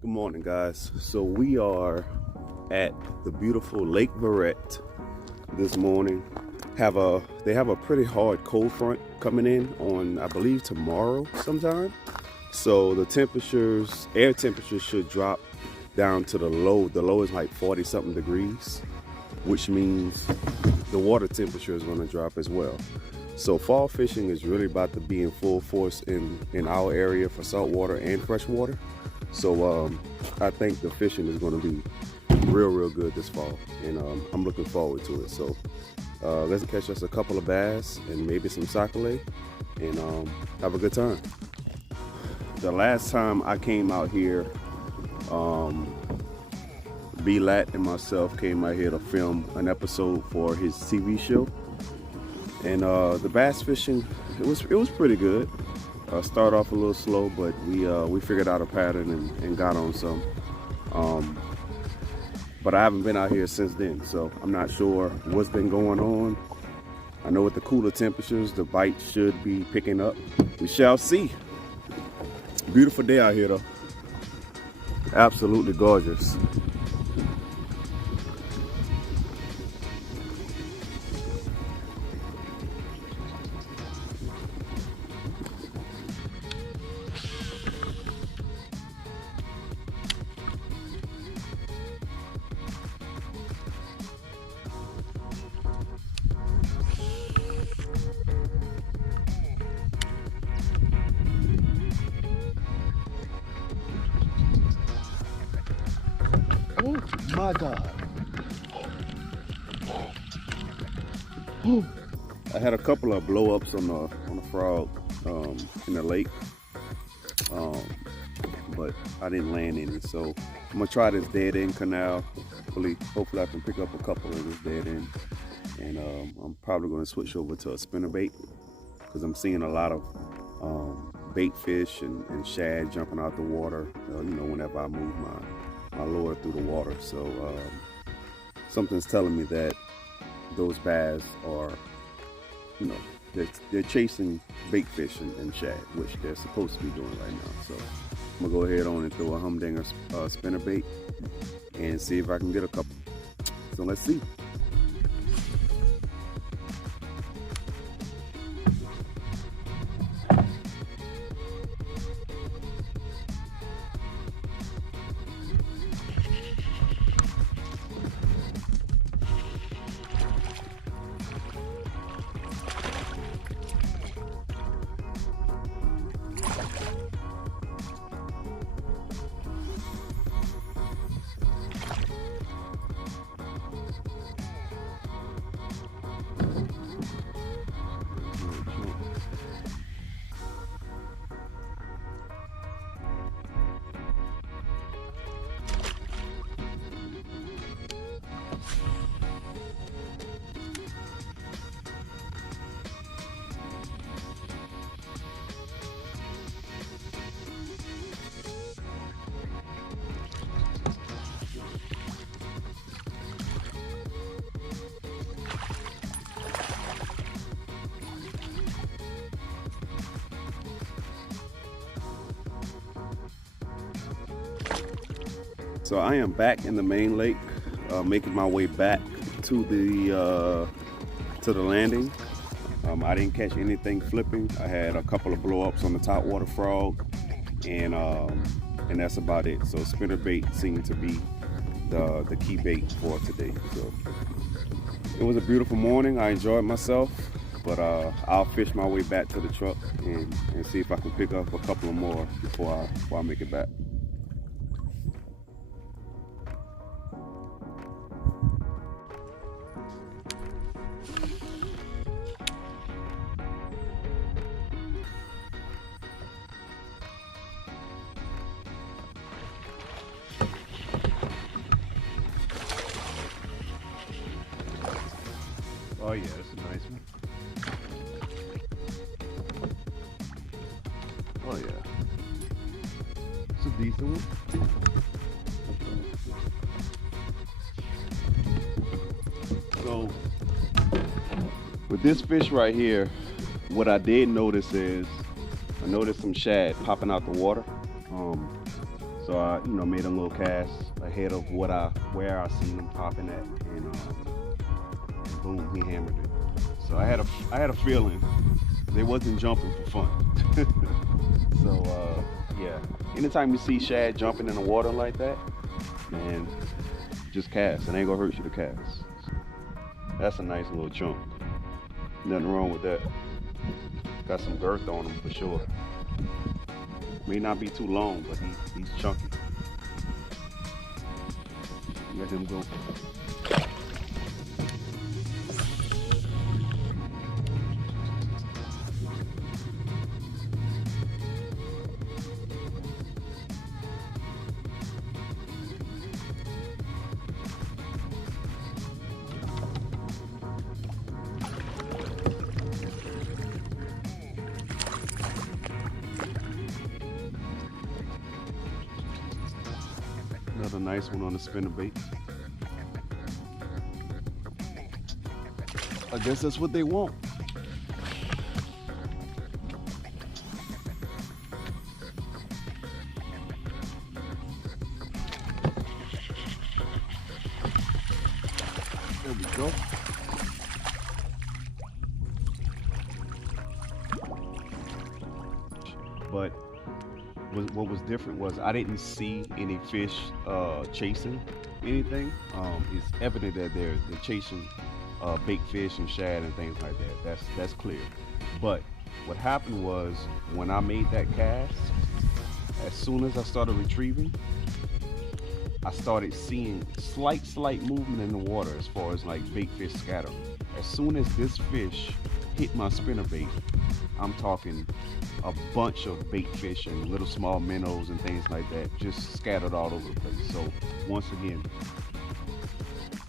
Good morning, guys. So we are at the beautiful Lake Verret this morning. They have a pretty hard cold front coming in on, I believe, tomorrow sometime. So the air temperatures should drop down to the low. The low is like 40 something degrees, which means the water temperature is going to drop as well. So fall fishing is really about to be in full force in our area for saltwater and freshwater. So I think the fishing is going to be real good this fall, and I'm looking forward to it. So let's catch us a couple of bass and maybe some sac-a-lait and have a good time. The last time I came out here, B-Lat and myself came out here to film an episode for his TV show, and the bass fishing, it was pretty good. Start off a little slow, but we figured out a pattern and got on some. But I haven't been out here since then, so I'm not sure what's been going on. I know with the cooler temperatures, the bite should be picking up. We shall see. Beautiful day out here, though. Absolutely gorgeous. Oh my God. I had a couple of blow-ups on the frog in the lake, but I didn't land any. So I'm gonna try this dead end canal. Hopefully I can pick up a couple of this dead end, and I'm probably gonna switch over to a spinnerbait because I'm seeing a lot of bait fish and shad jumping out the water. Whenever I move my lure through the water. So something's telling me that those bass are, they're chasing bait fish and shad, which they're supposed to be doing right now. So I'm gonna go ahead on and throw a humdinger spinnerbait and see if I can get a couple. So let's see. So I am back in the main lake, making my way back to the landing. I didn't catch anything flipping. I had a couple of blow-ups on the topwater frog, and that's about it. So spinnerbait seemed to be the key bait for today. So it was a beautiful morning. I enjoyed myself, but I'll fish my way back to the truck and see if I can pick up a couple of more before I make it back. Oh yeah, that's a nice one. Oh yeah, it's a decent one. So with this fish right here, what I did notice is I noticed some shad popping out the water. So I, made a little cast ahead of where I seen them popping at, and boom, he hammered it. So I had a feeling they wasn't jumping for fun. So yeah, anytime you see shad jumping in the water like that, man, just cast. It ain't gonna hurt you to cast. That's a nice little chunk. Nothing wrong with that. Got some girth on him for sure. May not be too long, but he's chunky. Let him go. Another nice one on the spinnerbait. I guess that's what they want. There we go. But what was different was I didn't see any fish chasing anything. It's evident that they're chasing bait fish and shad and things like that. That's clear. But what happened was when I made that cast, as soon as I started retrieving, I started seeing slight movement in the water as far as like bait fish scatter. As soon as this fish hit my spinnerbait, I'm talking a bunch of bait fish and little small minnows and things like that just scattered all over the place. So once again,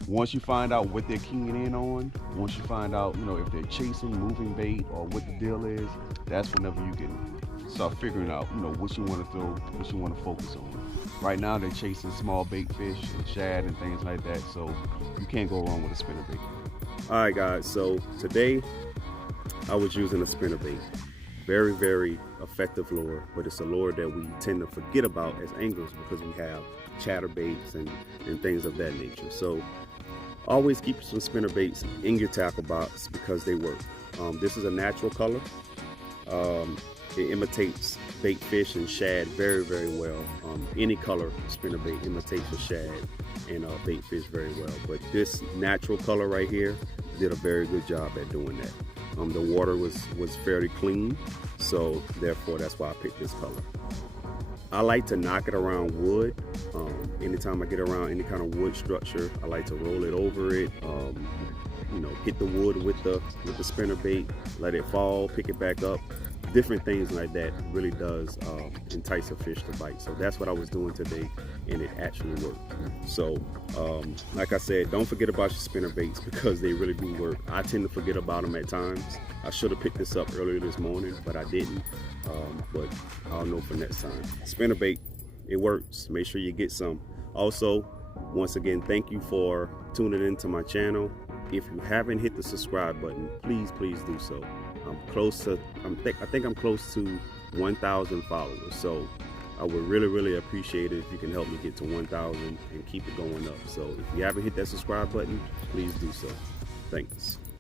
once you find out what they're keying in on, once you find out, if they're chasing moving bait or what the deal is, that's whenever you can start figuring out, what you want to throw, what you want to focus on. Right now they're chasing small bait fish and shad and things like that, so you can't go wrong with a spinnerbait. All right, guys, so today I was using a spinnerbait. Very, very effective lure, but it's a lure that we tend to forget about as anglers because we have chatterbaits and things of that nature. So always keep some spinnerbaits in your tackle box because they work. This is a natural color. It imitates bait fish and shad very, very well. Any color spinnerbait imitates the shad and bait fish very well. But this natural color right here did a very good job at doing that. The water was fairly clean, so therefore that's why I picked this color. I like to knock it around wood. Anytime I get around any kind of wood structure, I like to roll it over it. Hit the wood with the spinnerbait, let it fall, pick it back up. Different things like that really does entice a fish to bite. So that's what I was doing today, and it actually worked. So like I said, don't forget about your spinnerbaits because they really do work. I tend to forget about them at times. I should have picked this up earlier this morning, but I didn't. But I'll know for next time. Spinnerbait, it works. Make sure you get some. Also, once again, thank you for tuning into my channel. If you haven't hit the subscribe button, please do so. I think I'm close to 1,000 followers, so I would really appreciate it if you can help me get to 1,000 and keep it going up. So if you haven't hit that subscribe button, please do so. Thanks.